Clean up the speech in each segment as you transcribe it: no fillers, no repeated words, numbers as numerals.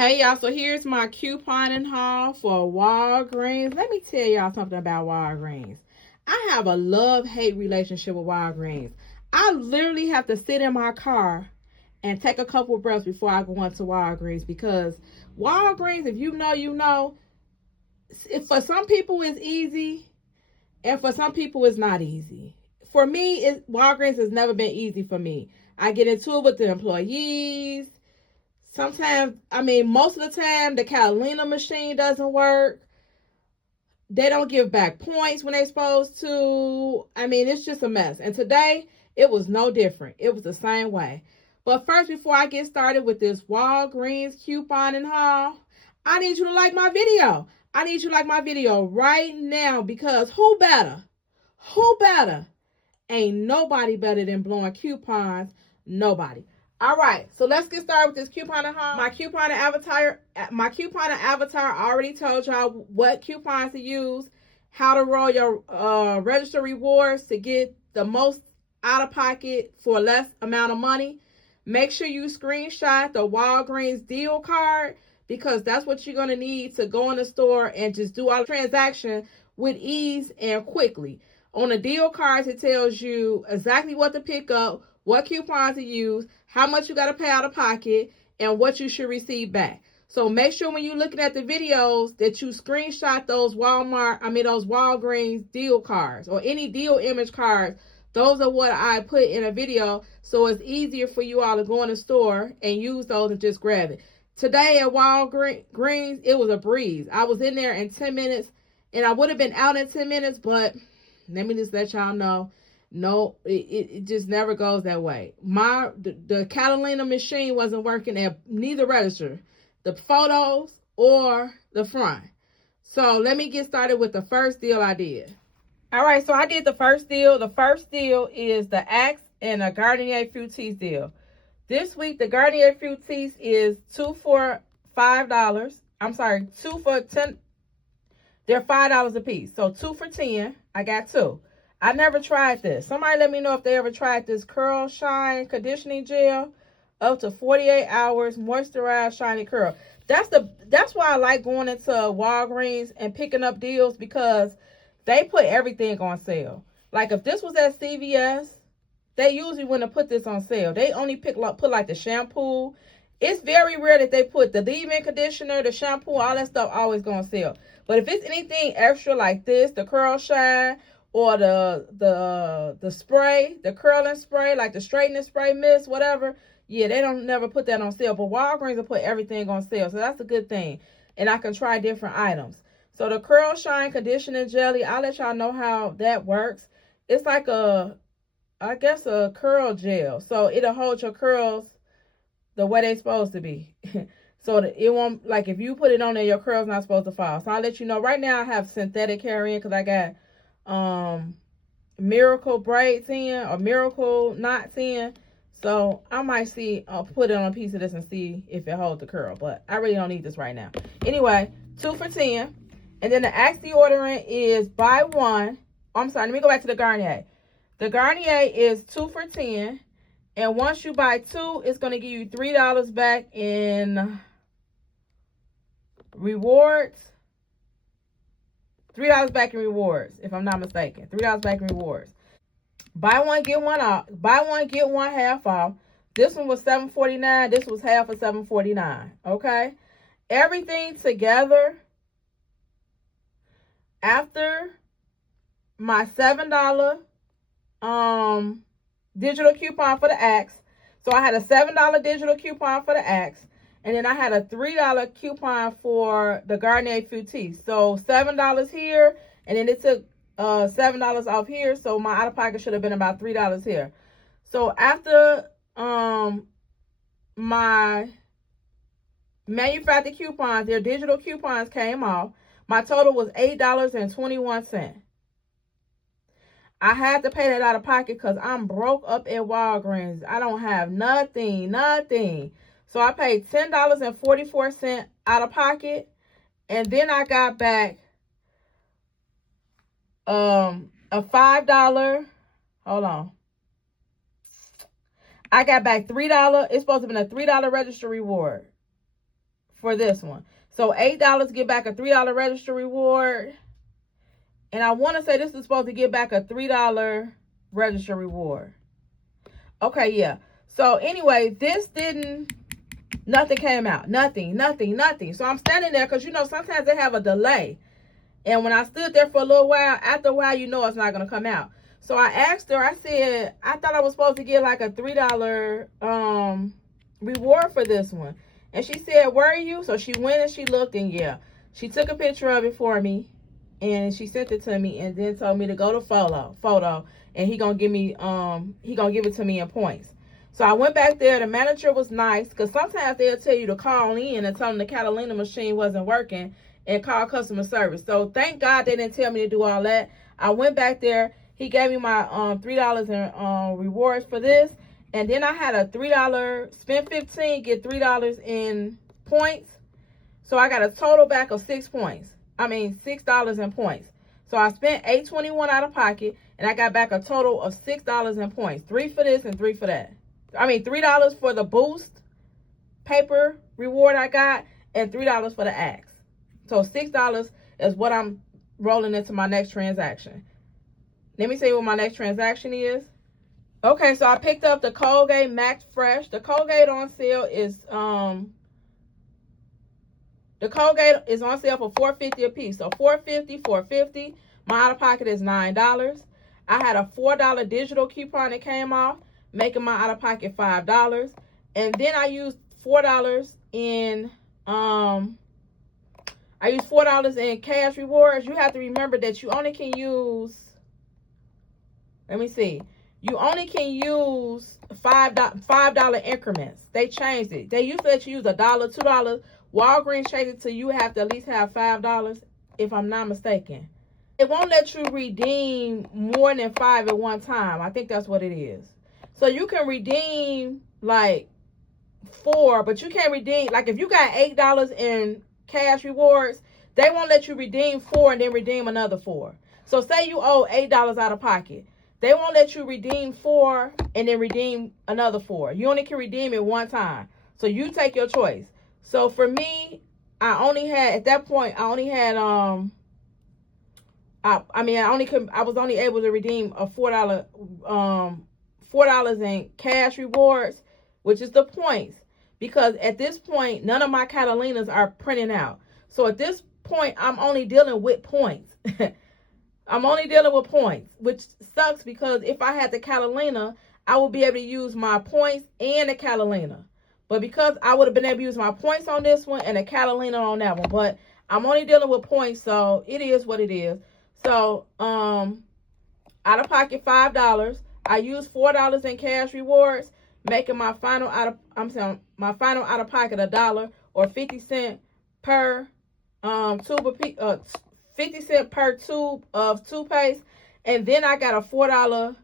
Hey y'all, so here's my couponing haul for Walgreens. Let me tell y'all something about Walgreens. I have a love-hate relationship with Walgreens. I literally have to sit in my car and take a couple of breaths before I go into Walgreens because Walgreens, if you know, you know, for some people it's easy and for some people it's not easy. For me, Walgreens has never been easy for me. I get into it with the employees. Sometimes, most of the time, the Catalina machine doesn't work. They don't give back points when they're supposed to. It's just a mess. And today, it was no different. It was the same way. But first, before I get started with this Walgreens couponing haul, I need you to like my video. I need you to like my video right now because who better? Who better? Ain't nobody better than blowing coupons. Nobody. All right, so let's get started with this couponing haul. My couponing avatar already told y'all what coupons to use, how to roll your register rewards to get the most out of pocket for less amount of money. Make sure you screenshot the Walgreens deal card because that's what you're gonna need to go in the store and just do all the transaction with ease and quickly. On the deal cards, it tells you exactly what to pick up, what coupons to use, how much you got to pay out of pocket, and what you should receive back. So make sure when you're looking at the videos that you screenshot those Walgreens deal cards or any deal image cards. Those are what I put in a video, so it's easier for you all to go in the store and use those and just grab it. Today at Walgreens, it was a breeze. I was in there in 10 minutes, and I would have been out in 10 minutes, but let me just let y'all know, no, it just never goes that way. The Catalina machine wasn't working at neither register, the photos or the front. So let me get started with the first deal I did. All right, so I did the first deal. The first deal is the Axe and a Garnier Fructis deal. This week, the Garnier Fructis is 2 for $5. I'm sorry, 2 for 10. They're $5 a piece. So 2 for 10. I got 2. I never tried this. Somebody let me know if they ever tried this Curl Shine Conditioning Gel. Up to 48 hours, moisturized, shiny curl. That's why I like going into Walgreens and picking up deals because they put everything on sale. Like if this was at CVS, they usually wouldn't put this on sale. They only put like the shampoo. It's very rare that they put the leave-in conditioner, the shampoo, all that stuff always go on sale. But if it's anything extra like this, the Curl Shine or the spray, the curling spray, like the straightening spray mist, whatever, yeah, they don't never put that on sale. But Walgreens will put everything on sale, so that's a good thing. And I can try different items. So the Curl Shine Conditioning Jelly, I'll let y'all know how that works. It's like I guess a curl gel. So it'll hold your curls the way they're supposed to be. So that it won't, like if you put it on there, your curl's not supposed to fall. So I'll let you know. Right now I have synthetic hair in because I got miracle braids in or miracle knots in. So I might put it on a piece of this and see if it holds the curl. But I really don't need this right now. Anyway, 2 for 10. And then the Axe deodorant is buy one. Oh, I'm sorry, let me go back to the Garnier. The Garnier is 2 for 10. And once you buy 2, it's going to give you $3 back in rewards. $3 back in rewards, if I'm not mistaken. $3 back in rewards. Buy one, get one off. Buy one, get one half off. This one was $7.49. This was half of $7.49. Okay? Everything together after my $7 digital coupon for the Axe. So I had a $7 digital coupon for the Axe. And then I had a $3 coupon for the Garnier Fructis. So $7 here. And then it took $7 off here. So my out-of-pocket should have been about $3 here. So after my manufactured coupons, their digital coupons came off, my total was $8.21. I had to pay that out of pocket because I'm broke up at Walgreens. I don't have nothing. So I paid $10.44 out of pocket. And then I got back a $5. Hold on. I got back $3. It's supposed to have been a $3 register reward for this one. So $8 get back a $3 register reward. And I want to say this is supposed to get back a $3 register reward. Okay, yeah. So anyway, nothing came out. Nothing. So I'm standing there because, sometimes they have a delay. And when I stood there for a little while, after a while, it's not going to come out. So I asked her, I said, I thought I was supposed to get like a $3 reward for this one. And she said, where are you? So she went and she looked, and yeah, she took a picture of it for me and she sent it to me, and then told me to go to photo, and he gonna give it to me in points. So I went back there. The manager was nice, because sometimes they'll tell you to call in and tell them the Catalina machine wasn't working and call customer service. So thank God they didn't tell me to do all that. I went back there. He gave me my $3 in rewards for this. And then I had a $3, spend $15, get $3 in points. So I got a total back of $6 in points. So I spent $8.21 out of pocket, and I got back a total of $6 in points. $3 for this and $3 for that. $3 for the boost paper reward I got, and $3 for the axe. So $6 is what I'm rolling into my next transaction. Let me see what my next transaction is. Okay, so I picked up the Colgate Max Fresh. The Colgate on sale is on sale for $4.50 a piece. So $4.50. My out of pocket is $9. I had a $4 digital coupon that came off, making my out of pocket $5. And then I used $4 in cash rewards. You have to remember that you only can use, you only can use $5 increments. They changed it. They used to let you use $1, $2. Walgreens changed it to you have to at least have $5, if I'm not mistaken. It won't let you redeem more than 5 at one time. I think that's what it is. So you can redeem like 4, but you can't redeem, like if you got $8 in cash rewards, they won't let you redeem 4 and then redeem another 4. So say you owe $8 out of pocket. They won't let you redeem 4 and then redeem another 4. You only can redeem it one time. So you take your choice. So for me, I was only able to redeem a $4 in cash rewards, which is the points. Because at this point, none of my Catalinas are printing out. So at this point, I'm only dealing with points. I'm only dealing with points, which sucks, because if I had the Catalina, I would be able to use my points and the Catalina. But because I would have been able to use my points on this one and the Catalina on that one. But I'm only dealing with points, so it is what it is. So, out of pocket $5. I used $4 in cash rewards, making my final out of pocket $1 or 50 cents per tube 50 cents per tube of toothpaste. And then I got a $4.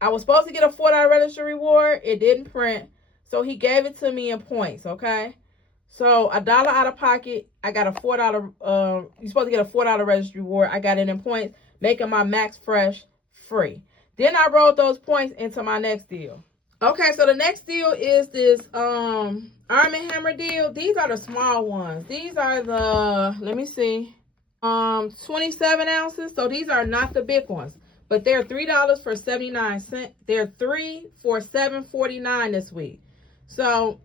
I was supposed to get a $4 register reward. It didn't print, so he gave it to me in points. Okay, so $1 out of pocket, I got a $4. You're supposed to get a $4 register reward. I got it in points, making my Max Fresh free. Then I rolled those points into my next deal. Okay, so the next deal is this Arm & Hammer deal. These are the small ones. These are the, 27 ounces. So these are not the big ones, but they're $3 for 79 cents. They're 3 for $7.49 this week. So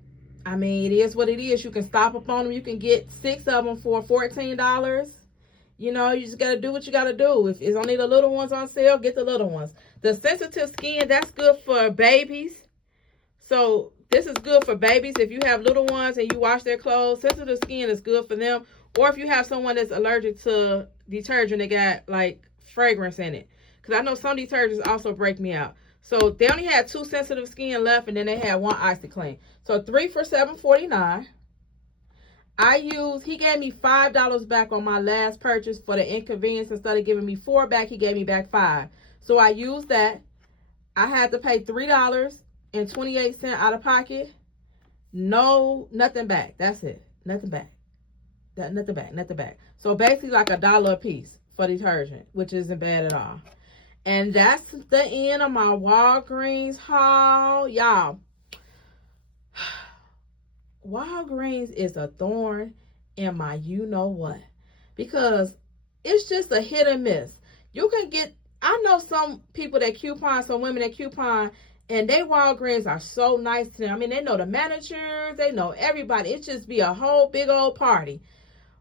it is what it is. You can stop up on them. You can get 6 of them for $14. You just got to do what you got to do. If it's only the little ones on sale, get the little ones. The sensitive skin, that's good for babies. So this is good for babies. If you have little ones and you wash their clothes, sensitive skin is good for them. Or if you have someone that's allergic to detergent that got like fragrance in it. Because I know some detergents also break me out. So they only had 2 sensitive skin left, and then they had 1 OxiClean. So 3 for $7.49. He gave me $5 back on my last purchase for the inconvenience. Instead of giving me 4 back, he gave me back 5. So I used that. I had to pay $3.28 out of pocket. Nothing back. That's it. Nothing back. Nothing back. So basically like $1 a piece for detergent, which isn't bad at all. And that's the end of my Walgreens haul, y'all. Walgreens is a thorn in my you know what, because it's just a hit and miss. You can get, I know some people that coupon, some women that coupon, and they Walgreens are so nice to them. I mean, they know the managers, they know everybody. It just be a whole big old party.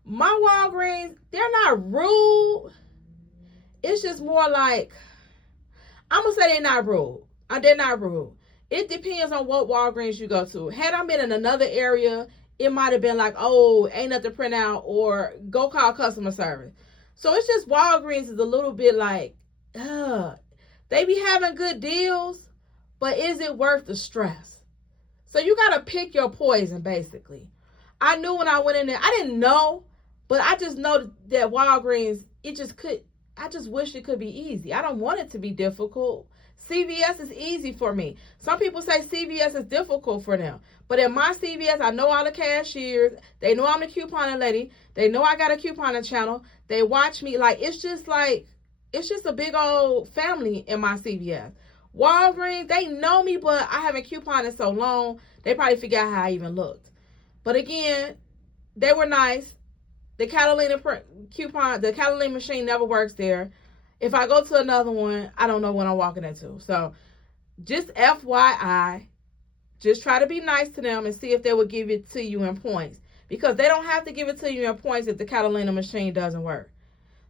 My Walgreens, they're not rude. It's just more like, I'm gonna say they're not rude. They're not rude. It depends on what Walgreens you go to. Had I been in another area, it might have been like, oh, ain't nothing to print out, or go call customer service. So it's just Walgreens is a little bit like, they be having good deals, but is it worth the stress? So you gotta pick your poison, basically. I knew when I went in there, I didn't know, but I just know that Walgreens, it just could, I just wish it could be easy. I don't want it to be difficult. CVS is easy for me. Some people say CVS is difficult for them. But in my CVS, I know all the cashiers. They know I'm the couponing lady. They know I got a couponing channel. They watch me. It's just a big old family in my CVS. Walgreens, they know me, but I haven't couponed in so long. They probably forgot how I even looked. But again, they were nice. The Catalina the Catalina machine never works there. If I go to another one, I don't know what I'm walking into. So just FYI, just try to be nice to them and see if they will give it to you in points. Because they don't have to give it to you in points if the Catalina machine doesn't work.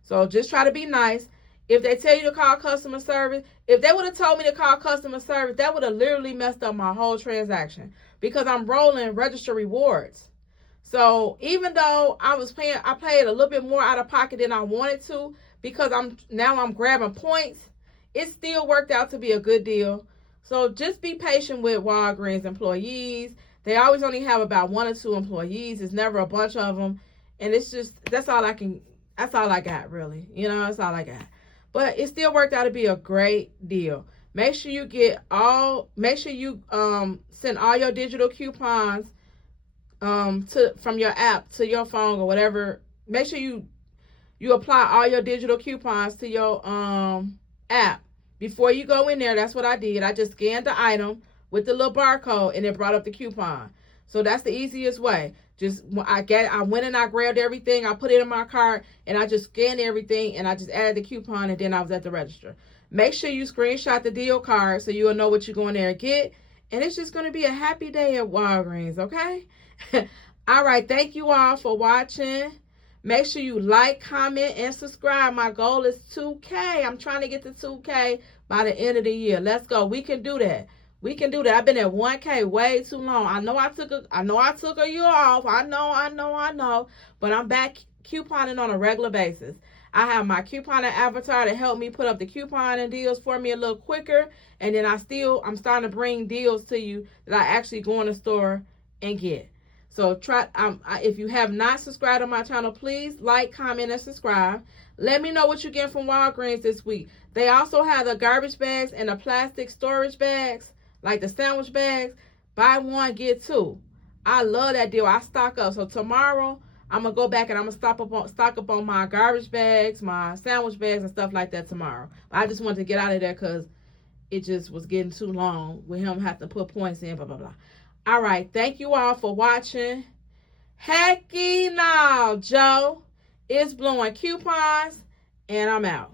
So just try to be nice. If they tell you to call customer service, if they would have told me to call customer service, that would have literally messed up my whole transaction. Because I'm rolling register rewards. So even though I paid a little bit more out of pocket than I wanted to, because I'm grabbing points, it still worked out to be a good deal. So just be patient with Walgreens employees. They always only have about 1 or 2 employees. It's never a bunch of them. And it's just, that's all I got, really. That's all I got. But it still worked out to be a great deal. Make sure you send all your digital coupons from your app to your phone or whatever. Make sure you apply all your digital coupons to your app before you go in there. That's what I did. I just scanned the item with the little barcode and it brought up the coupon. So that's the easiest way. I went and I grabbed everything, I put it in my cart, and I just scanned everything and I just added the coupon, and then I was at the register. Make sure you screenshot the deal card so you'll know what you're going there and get. And it's just going to be a happy day at Walgreens, okay? All right, thank you all for watching. Make sure you like, comment, and subscribe. My goal is 2K. I'm trying to get to 2K by the end of the year. Let's go. We can do that. We can do that. I've been at 1K way too long. I know I took a year off. I know. But I'm back couponing on a regular basis. I have my couponing avatar to help me put up the couponing deals for me a little quicker. And then I'm starting to bring deals to you that I actually go in the store and get. So if you have not subscribed to my channel, please like, comment, and subscribe. Let me know what you're getting from Walgreens this week. They also have the garbage bags and the plastic storage bags, like the sandwich bags. Buy one, get 2. I love that deal. I stock up. So tomorrow, I'm going to go back and I'm going to stock up on my garbage bags, my sandwich bags, and stuff like that tomorrow. I just wanted to get out of there because it just was getting too long with him having to put points in, blah, blah, blah. All right. Thank you all for watching. Hecky now, Joe is blowing coupons, and I'm out.